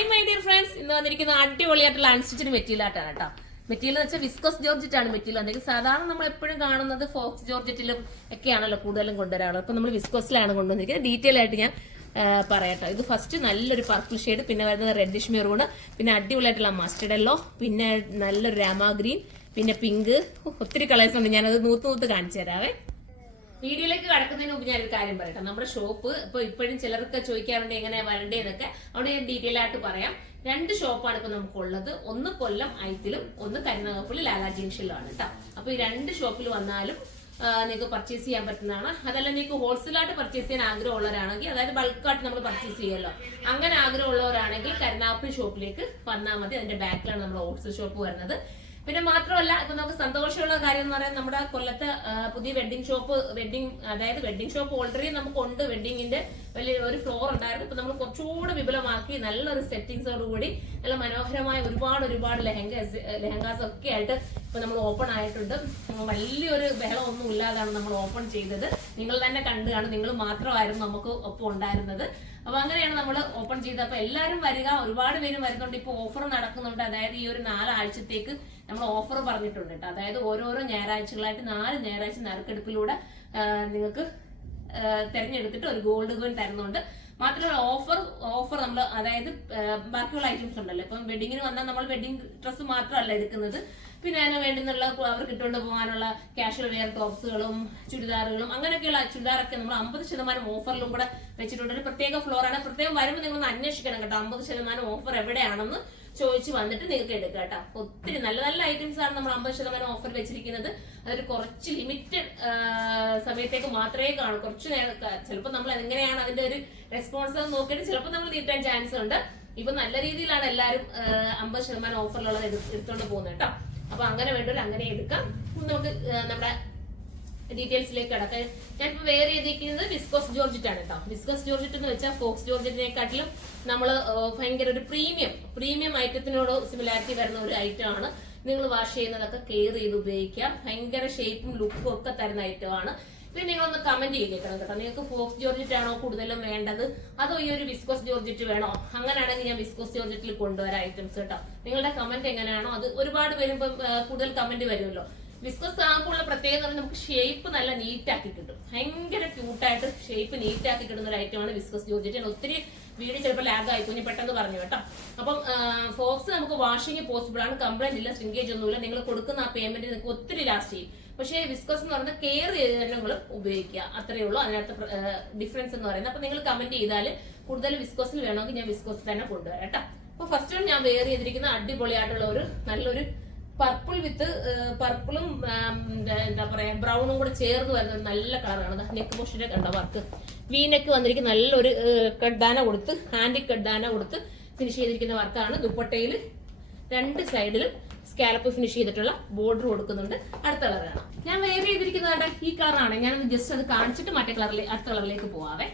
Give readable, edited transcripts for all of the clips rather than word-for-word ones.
Hi my dear friends, ഇന്ന് വന്നിരിക്കുന്ന അടിപൊളിയായിട്ടുള്ള അൺസ്റ്റിച്ചിന് മെറ്റീരിയൽ ആയിട്ടാണ് കേട്ടോ. മെറ്റീരിയൽ എന്ന് വെച്ചാൽ വിസ്കോസ് ജോർജറ്റ് ആണ് മെറ്റീരിയൽ വന്നിരിക്കുന്നത്. സാധാരണ നമ്മൾ എപ്പോഴും കാണുന്നത് ഫോക്സ് ജോർജറ്റിലും ഒക്കെയാണല്ലോ കൂടുതലും കൊണ്ടുവരാറുള്ളത്. അപ്പൊ നമ്മൾ വിസ്കോസിലാണ് കൊണ്ടുവന്നിരിക്കുന്നത്. ഡീറ്റെയിൽ ആയിട്ട് ഞാൻ പറയട്ടോ. ഇത് ഫസ്റ്റ് നല്ലൊരു പർപ്പിൾ ഷെയ്ഡ്, പിന്നെ വരുന്നത് റെഡിഷ് മെറൂൺ, പിന്നെ അടിപൊളിയായിട്ടുള്ള മസ്റ്റർഡ് യെല്ലോ, പിന്നെ നല്ലൊരു രാമ ഗ്രീൻ, പിന്നെ പിങ്ക്. ഒത്തിരി കളേഴ്സ് ഉണ്ട്. ഞാനത് നൂത്ത് കാണിച്ചു തരാവേ. വീഡിയോയിലേക്ക് കടക്കുന്നതിന് മുമ്പ് ഞാനൊരു കാര്യം പറയട്ടെ. നമ്മുടെ ഷോപ്പ് ഇപ്പോഴും ചിലർക്ക് ചോദിക്കാറുണ്ട് എങ്ങനെ വരണ്ടേന്നൊക്കെ. അവിടെ ഞാൻ ഡീറ്റെയിൽ ആയിട്ട് പറയാം. 2 ഷോപ്പാണ് ഇപ്പൊ നമുക്കുള്ളത്. ഒന്ന് കൊല്ലം ഐത്തിലും, ഒന്ന് കരുനാഗപ്പള്ളി ലാലാ ജംഗ്ഷനിലുമാണ് കേട്ടോ. അപ്പൊ ഈ 2 ഷോപ്പിൽ വന്നാലും നിങ്ങൾക്ക് പർച്ചേസ് ചെയ്യാൻ പറ്റുന്നതാണ്. അതല്ല നിങ്ങൾക്ക് ഹോൾസെയിലായിട്ട് പർച്ചേസ് ചെയ്യാൻ ആഗ്രഹമുള്ളവരാണെങ്കിൽ, അതായത് ബൾക്കായിട്ട് നമ്മൾ പർച്ചേസ് ചെയ്യുമല്ലോ, അങ്ങനെ ആഗ്രഹമുള്ളവരാണെങ്കിൽ കരുനാഗപ്പള്ളി ഷോപ്പിലേക്ക് വന്നാൽ മതി. അതിന്റെ ബാക്കിലാണ് നമ്മുടെ ഹോൾസെയിൽ ഷോപ്പ് വരുന്നത്. പിന്നെ മാത്രമല്ല, ഇപ്പൊ നമുക്ക് സന്തോഷമുള്ള കാര്യം എന്ന് പറയാൻ, നമ്മുടെ കൊല്ലത്തെ പുതിയ വെഡിങ് ഷോപ്പ് ഓൾറെഡി നമുക്കുണ്ട്. വെഡിങ്ങിന്റെ വലിയ ഒരു ഫ്ലോർ ഉണ്ടായിരുന്നു. ഇപ്പൊ നമ്മൾ കുറച്ചുകൂടെ വിപുലമാക്കി നല്ലൊരു സെറ്റിംഗ്സോടുകൂടി നല്ല മനോഹരമായ ഒരുപാട് ലെഹങ്കാസ് ഒക്കെ ആയിട്ട് ഇപ്പൊ നമ്മൾ ഓപ്പൺ ആയിട്ടുണ്ട്. വലിയൊരു ബഹളമൊന്നും ഇല്ലാതാണ് നമ്മൾ ഓപ്പൺ ചെയ്തത്. നിങ്ങൾ തന്നെ കണ്ടു കാണും. നിങ്ങൾ മാത്രമായിരുന്നു നമുക്ക് ഒപ്പം ഉണ്ടായിരുന്നത്. അപ്പൊ അങ്ങനെയാണ് നമ്മൾ ഓപ്പൺ ചെയ്തത്. അപ്പൊ എല്ലാവരും വരിക. ഒരുപാട് പേര് വരുന്നുണ്ട്. ഇപ്പൊ ഓഫർ നടക്കുന്നുണ്ട്. അതായത് ഈ ഒരു 4 ആഴ്ചത്തേക്ക് നമ്മൾ ഓഫർ പറഞ്ഞിട്ടുണ്ട് കേട്ടോ. അതായത് ഓരോരോ ഞായറാഴ്ചകളായിട്ട് 4 ഞായറാഴ്ച നറുക്കെടുപ്പിലൂടെ നിങ്ങൾക്ക് തെരഞ്ഞെടുത്തിട്ട് ഒരു ഗോൾഡ് കോയിൻ തരുന്നുണ്ട്. മാത്രമല്ല ഓഫർ നമ്മൾ, അതായത് ബാക്കിയുള്ള ഐറ്റംസ് ഉണ്ടല്ലോ, ഇപ്പം വെഡിങ്ങിന് വന്നാൽ നമ്മൾ വെഡിങ് ഡ്രസ്സ് മാത്രമല്ല എടുക്കുന്നത്. പിന്നെ അതിന് വേണ്ടുന്നുള്ള അവർക്ക് ഇട്ടുകൊണ്ട് പോകാനുള്ള കാഷ്വൽ വെയർ ടോപ്സുകളും ചുരിദാറുകളും അങ്ങനെയൊക്കെയുള്ള ചുരിദാറൊക്കെ നമ്മൾ 50% ഓഫറിലും കൂടെ വെച്ചിട്ടുണ്ട്. ഒരു പ്രത്യേക ഫ്ലോറാണ്. പ്രത്യേകം വരുമ്പോൾ നിങ്ങളൊന്ന് അന്വേഷിക്കണം കേട്ടോ. 50% ഓഫർ എവിടെയാണെന്ന് ചോദിച്ച് വന്നിട്ട് നിങ്ങൾക്ക് എടുക്കാം കേട്ടോ. ഒത്തിരി നല്ല ഐറ്റംസ് ആണ് നമ്മൾ 50% ഓഫർ വെച്ചിരിക്കുന്നത്. അതൊരു കുറച്ച് ലിമിറ്റഡ് സമയത്തേക്ക് മാത്രമേ കാണൂ. കുറച്ച് നേരം ചിലപ്പോൾ നമ്മൾ എങ്ങനെയാണ് അതിന്റെ ഒരു റെസ്പോൺസ് നോക്കിയിട്ട് ചിലപ്പോൾ നമ്മൾ നീട്ടാൻ ചാൻസ് ഉണ്ട്. ഇപ്പൊ നല്ല രീതിയിലാണ് എല്ലാവരും 50% ഓഫറിലുള്ളത് എടുത്തോണ്ട് പോകുന്നത് കേട്ടോ. അപ്പൊ അങ്ങനെ വേണ്ടവർ അങ്ങനെ എടുക്കാം. നമുക്ക് നമ്മുടെ ഡീറ്റെയിൽസിലേക്ക് കിടക്കാം. ഞാനിപ്പോ വേറെ ചെയ്തിരിക്കുന്നത് വിസ്കോസ് ജോർജറ്റ് ആണ് കേട്ടോ. വിസ്കോസ് ജോർജറ്റ് എന്ന് വെച്ചാൽ ഫോക്സ് ജോർജറ്റിനെക്കാട്ടിലും നമ്മൾ ഭയങ്കര ഒരു പ്രീമിയം ഐറ്റത്തിനോട് സിമിലാരിറ്റി വരുന്ന ഒരു ഐറ്റം ആണ്. നിങ്ങൾ വാഷ് ചെയ്യുന്നതൊക്കെ കെയർ ചെയ്ത് ഉപയോഗിക്കാം. ഭയങ്കര ഷേപ്പും ലുക്കും ഒക്കെ തരുന്ന ഐറ്റം ആണ്. പിന്നെ നിങ്ങളൊന്ന് കമന്റ് ചെയ്തേക്കണം കേട്ടോ. നിങ്ങൾക്ക് ഫോക്സ് ജോർജറ്റ് ആണോ കൂടുതലും വേണ്ടത്, അതോ ഈ ഒരു വിസ്കോസ് ജോർജറ്റ് വേണോ? അങ്ങനെയാണെങ്കിൽ ഞാൻ വിസ്കോസ് ജോർജറ്റിൽ കൊണ്ടുവരാം ഐറ്റംസ് കേട്ടോ. നിങ്ങളുടെ കമന്റ് എങ്ങനെയാണോ അത്. ഒരുപാട് വരുമ്പോ കൂടുതൽ കമന്റ് വരുമല്ലോ. വിസ്കോസ് ആകുമ്പോൾ ഉള്ള പ്രത്യേകത നമുക്ക് ഷേപ്പ് നല്ല നീറ്റ് ആക്കി കിട്ടും. ഭയങ്കര ക്യൂട്ടായിട്ട് ഷേപ്പ് നീറ്റ് ആക്കി കിട്ടുന്ന ഒരു ഐറ്റമാണ് വിസ്കോസ് ജോർജറ്റ്. ഒത്തിരി വീഡിയോ ചിലപ്പോൾ ലാഗ് ആയി കുഞ്ഞ് പെട്ടെന്ന് പറഞ്ഞു കേട്ടോ. അപ്പം ഫോക്സ് നമുക്ക് വാഷിംഗ് പോസിബിൾ ആണ്. കംപ്ലൈന്റ് ഇല്ല, ശ്രിങ്കേജ് ഒന്നുമില്ല. നിങ്ങൾ കൊടുക്കുന്ന ആ പേയ്മെന്റ് നിങ്ങൾക്ക് ഒത്തിരി ലാസ്റ്റ് ചെയ്യും. പക്ഷേ വിസ്കോസ് എന്ന് പറയുന്നത് കെയർ ചെയ്ത് തന്നെ നിങ്ങൾ ഉപയോഗിക്കുക. അത്രയേ ഉള്ളൂ അതിനകത്ത് ഡിഫറൻസ് എന്ന് പറയുന്നത്. അപ്പൊ നിങ്ങൾ കമന്റ് ചെയ്താൽ കൂടുതൽ വിസ്കോസിൽ വേണമെങ്കിൽ ഞാൻ വിസ്കോസ് തന്നെ കൊണ്ടുവരാം കേട്ടോ. അപ്പൊ ഫസ്റ്റ് ഞാൻ വെയർ ചെയ്തിരിക്കുന്ന അടിപൊളിയായിട്ടുള്ള ഒരു നല്ലൊരു പർപ്പിൾ വിത്ത് പർപ്പിളും എന്താ പറയാ ബ്രൗണും കൂടെ ചേർന്ന് വരുന്ന ഒരു നല്ല കളറാണ്. നെക്ക് പോഷന്റെ കണ്ടോ വർക്ക്, വീനെക്ക് വന്നിരിക്കുന്ന നല്ലൊരു കഡ്ഡാന കൊടുത്ത്, ഹാൻഡ് കഡ്ഡാന കൊടുത്ത് ഫിനിഷ് ചെയ്തിരിക്കുന്ന വർക്കാണ്. ദുപ്പട്ടയിൽ 2 സൈഡിലും സ്കാലപ്പ് ഫിനിഷ് ചെയ്തിട്ടുള്ള ബോർഡർ കൊടുക്കുന്നുണ്ട്. അടുത്ത കളറാണ് ഞാൻ വെയർ ചെയ്തിരിക്കുന്നത്. ഈ കളറാണ്. ഞാനൊന്ന് ജസ്റ്റ് അത് കാണിച്ചിട്ട് മറ്റേ അടുത്ത കളറിലേക്ക് പോവാവേ.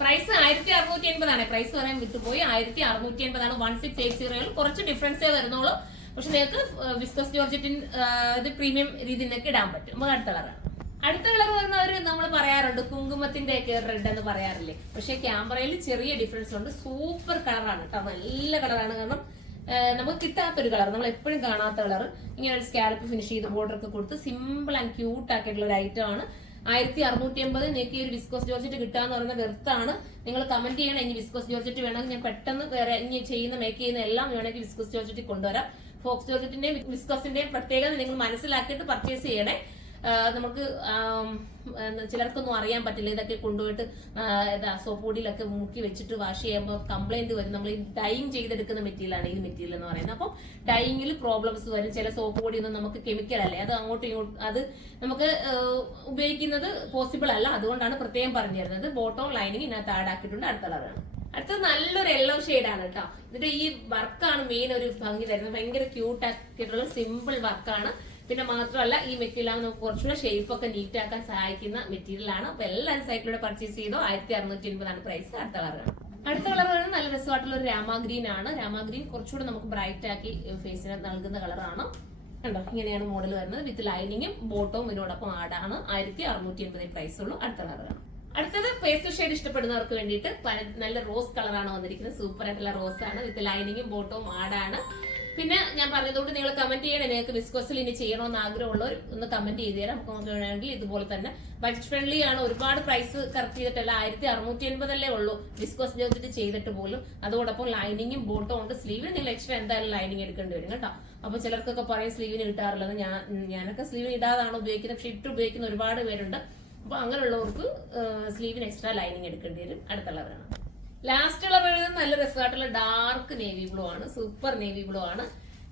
പ്രൈസ് 1680 ആണ്. പ്രൈസ് പറയാൻ വിട്ടുപോയി. 1680 ആണ്. 1680 കുറച്ച് ഡിഫറൻസേ വരുന്നുള്ളൂ. പക്ഷെ നിങ്ങൾക്ക് വിസ്കോസ് ജോർജറ്റിൻ ഇത് പ്രീമിയം രീതിയിലൊക്കെ ഇടാൻ പറ്റും. നമുക്ക് അടുത്ത കളറാണ്. അടുത്ത കളർ വരുന്നവര് നമ്മൾ പറയാറുണ്ട് കുങ്കുമത്തിന്റെ ഒക്കെ റെഡ് എന്ന് പറയാറില്ലേ. പക്ഷെ ക്യാമറയിൽ ചെറിയ ഡിഫറൻസ് ഉണ്ട്. സൂപ്പർ കളറാണ് കേട്ടോ. നല്ല കളറാണ്. കാരണം നമുക്ക് കിട്ടാത്തൊരു കളർ, നമ്മൾ എപ്പോഴും കാണാത്ത കളർ. ഇങ്ങനെ ഒരു സ്കാലപ്പ് ഫിനിഷ് ചെയ്ത് ബോർഡർ ഒക്കെ കൊടുത്ത് സിമ്പിൾ ആൻഡ് ക്യൂട്ട് ആക്കിയിട്ടുള്ള ഒരു ഐറ്റം ആണ്. 1680 നിങ്ങൾക്ക് ഈ ഒരു വിസ്കോസ് ജോർജറ്റ് കിട്ടാന്ന് പറയുന്നത് വെർത്താണ്. നിങ്ങൾ കമന്റ് ചെയ്യണം. ഇനി വിസ്കോസ് ജോർജറ്റ് വേണമെങ്കിൽ ഞാൻ പെട്ടെന്ന് വേറെ ഇനി മേക്ക് ചെയ്യുന്ന എല്ലാം വേണമെങ്കിൽ വിസ്കോസ് ജോർജറ്റ് കൊണ്ടുവരാം. ഫോക്സ് ജോർജറ്റിന്റെയും വിസ്കോസിന്റെയും പ്രത്യേകത നിങ്ങൾ മനസ്സിലാക്കിയിട്ട് പർച്ചേസ് ചെയ്യണേ. നമുക്ക് ചിലർക്കൊന്നും അറിയാൻ പറ്റില്ല. ഇതൊക്കെ കൊണ്ടുപോയിട്ട് സോപ്പ് പൊടിയിലൊക്കെ മുക്കി വെച്ചിട്ട് വാഷ് ചെയ്യുമ്പോൾ കംപ്ലൈന്റ് വരും. നമ്മൾ ഈ ഡൈയിങ് ചെയ്തെടുക്കുന്ന മെറ്റീരിയലാണ് ഈ മെറ്റീരിയൽ എന്ന് പറയുന്നത്. അപ്പോൾ ഡൈയിങ്ങിൽ പ്രോബ്ലംസ് വരും. ചില സോപ്പ് പൊടിയൊന്നും നമുക്ക് കെമിക്കൽ അല്ലേ, അത് അങ്ങോട്ടും ഇങ്ങോട്ടും അത് നമുക്ക് ഉപയോഗിക്കുന്നത് പോസിബിൾ അല്ല. അതുകൊണ്ടാണ് പ്രത്യേകം പറഞ്ഞു തരുന്നത്. ബോട്ടം ലൈനിങ് ഇതിനകത്ത് ആഡ് ആക്കിയിട്ടുണ്ട്. അടുത്ത കളറാണ്. അടുത്തത് നല്ലൊരു യെല്ലോ ഷെയ്ഡാണ് കേട്ടോ. ഇതിന്റെ ഈ വർക്കാണ് മെയിൻ ഒരു ഭംഗി തരുന്നത്. ഭയങ്കര ക്യൂട്ട് ആക്കിയിട്ടുള്ള സിമ്പിൾ വർക്കാണ്. പിന്നെ മാത്രമല്ല ഈ മെറ്റീരിയൽ നമുക്ക് കുറച്ചുകൂടെ ഷേപ്പ് ഒക്കെ നീറ്റ് ആക്കാൻ സഹായിക്കുന്ന മെറ്റീരിയൽ ആണ്. അപ്പൊ എല്ലാവരും സൈറ്റിലൂടെ പർച്ചേസ് ചെയ്തോ. 1680 ആണ് പ്രൈസ്. അടുത്ത കളർ വരുന്നത് നല്ല രസമായിട്ടുള്ള ഒരു രാമ ഗ്രീൻ ആണ്. രാമ ഗ്രീൻ കുറച്ചുകൂടെ നമുക്ക് ബ്രൈറ്റ് ആക്കി ഫേസിന് നൽകുന്ന കളറാണ്. കണ്ടോ, ഇങ്ങനെയാണ് മോഡൽ വരുന്നത്. വിത്ത് ലൈനിങ്ങും ബോട്ടവും ഇതിനോടൊപ്പം ആഡാണ്. 1680 പ്രൈസ് ഉള്ളൂ. അടുത്ത കളറാണ്. അടുത്തത് പേസ്റ്റൽ ഷെയ്ഡ് ഇഷ്ടപ്പെടുന്നവർക്ക് വേണ്ടിയിട്ട് നല്ല റോസ് കളറാണ് വന്നിരിക്കുന്നത്. സൂപ്പർ ആയിട്ടുള്ള റോസ് ആണ്. വിത്ത് ലൈനിങ്ങും ബോട്ടവും ആടാണ്. പിന്നെ ഞാൻ പറഞ്ഞതുകൊണ്ട് നിങ്ങൾ കമന്റ് ചെയ്യണേ, നിങ്ങൾക്ക് വിസ്കോസിൽ ഇനി ചെയ്യണമെന്ന് ആഗ്രഹമുള്ളവർ ഒന്ന് കമന്റ് ചെയ്ത് തരാം. നമുക്ക് വേണമെങ്കിൽ ഇതുപോലെ തന്നെ ബഡ്ജറ്റ് ഫ്രണ്ട്ലി ആണ്. ഒരുപാട് പ്രൈസ് കറക്റ്റ് ചെയ്തിട്ടല്ല, 1680 ഉള്ളൂ വിസ്കോസ് ജോർജറ്റ് ചെയ്തിട്ട് പോലും. അതോടൊപ്പം ലൈനിങ്ങും ബോട്ടും ഉണ്ട്. സ്ലീവിന് നിങ്ങൾ എക്സ്ട്രാ എന്തായാലും ലൈനിങ് എടുക്കേണ്ടി വരും കേട്ടോ. അപ്പൊ ചിലർക്കൊക്കെ പറയും സ്ലീവിന് കിട്ടാറില്ലെന്ന്. ഞാനൊക്കെ സ്ലീവിന് ഇടാതാണ് ഉപയോഗിക്കുന്നത്, പക്ഷെ ഇട്ട് ഉപയോഗിക്കുന്ന ഒരുപാട് പേരുണ്ട്. അപ്പൊ അങ്ങനെയുള്ളവർക്ക് സ്ലീവിന് എക്സ്ട്രാ ലൈനിങ് എടുക്കേണ്ടി വരും. അടുത്തുള്ളവരാണ്. ലാസ്റ്റ് ഉള്ള വരുന്നത് നല്ല രസമായിട്ടുള്ള ഡാർക്ക് നേവി ബ്ലൂ ആണ്. സൂപ്പർ നേവി ബ്ലൂ ആണ്.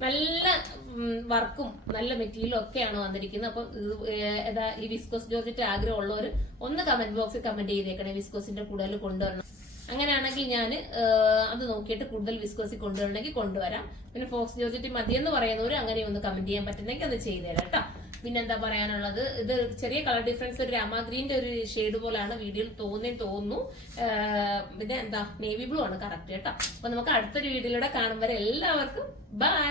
നല്ല വർക്കും നല്ല മെറ്റീരിയലും ഒക്കെയാണ് വന്നിരിക്കുന്നത്. അപ്പൊ ഈ വിസ്കോസ് ജോർജറ്റ് ആഗ്രഹമുള്ളവർ ഒന്ന് കമന്റ് ബോക്സിൽ കമന്റ് ചെയ്തേക്കണേ, വിസ്കോസിന്റെ കൂടുതൽ കൊണ്ടുവരണം. അങ്ങനെയാണെങ്കിൽ ഞാൻ അത് നോക്കിയിട്ട് കൂടുതൽ വിസ്കോസിൽ കൊണ്ടുവരണമെങ്കിൽ കൊണ്ടുവരാം. പിന്നെ ഫോക്സ് ജോർജറ്റ് മതിയെന്ന് പറയുന്നവർ അങ്ങനെ ഒന്ന് കമന്റ് ചെയ്യാൻ പറ്റുന്നെങ്കിൽ അത് ചെയ്തുതരാം കേട്ടോ. പിന്നെന്താ പറയാനുള്ളത്, ഇത് ചെറിയ കളർ ഡിഫറൻസ് ഒരു രാമാഗ്രീന്റെ ഒരു ഷെയ്ഡ് പോലാണ് വീഡിയോയിൽ തോന്നുന്നു. പിന്നെ എന്താ നേവി ബ്ലൂ ആണ് കറക്റ്റ് കേട്ടോ. അപ്പൊ നമുക്ക് അടുത്തൊരു വീഡിയോയിലൂടെ കാണും വരെ എല്ലാവർക്കും ബൈ.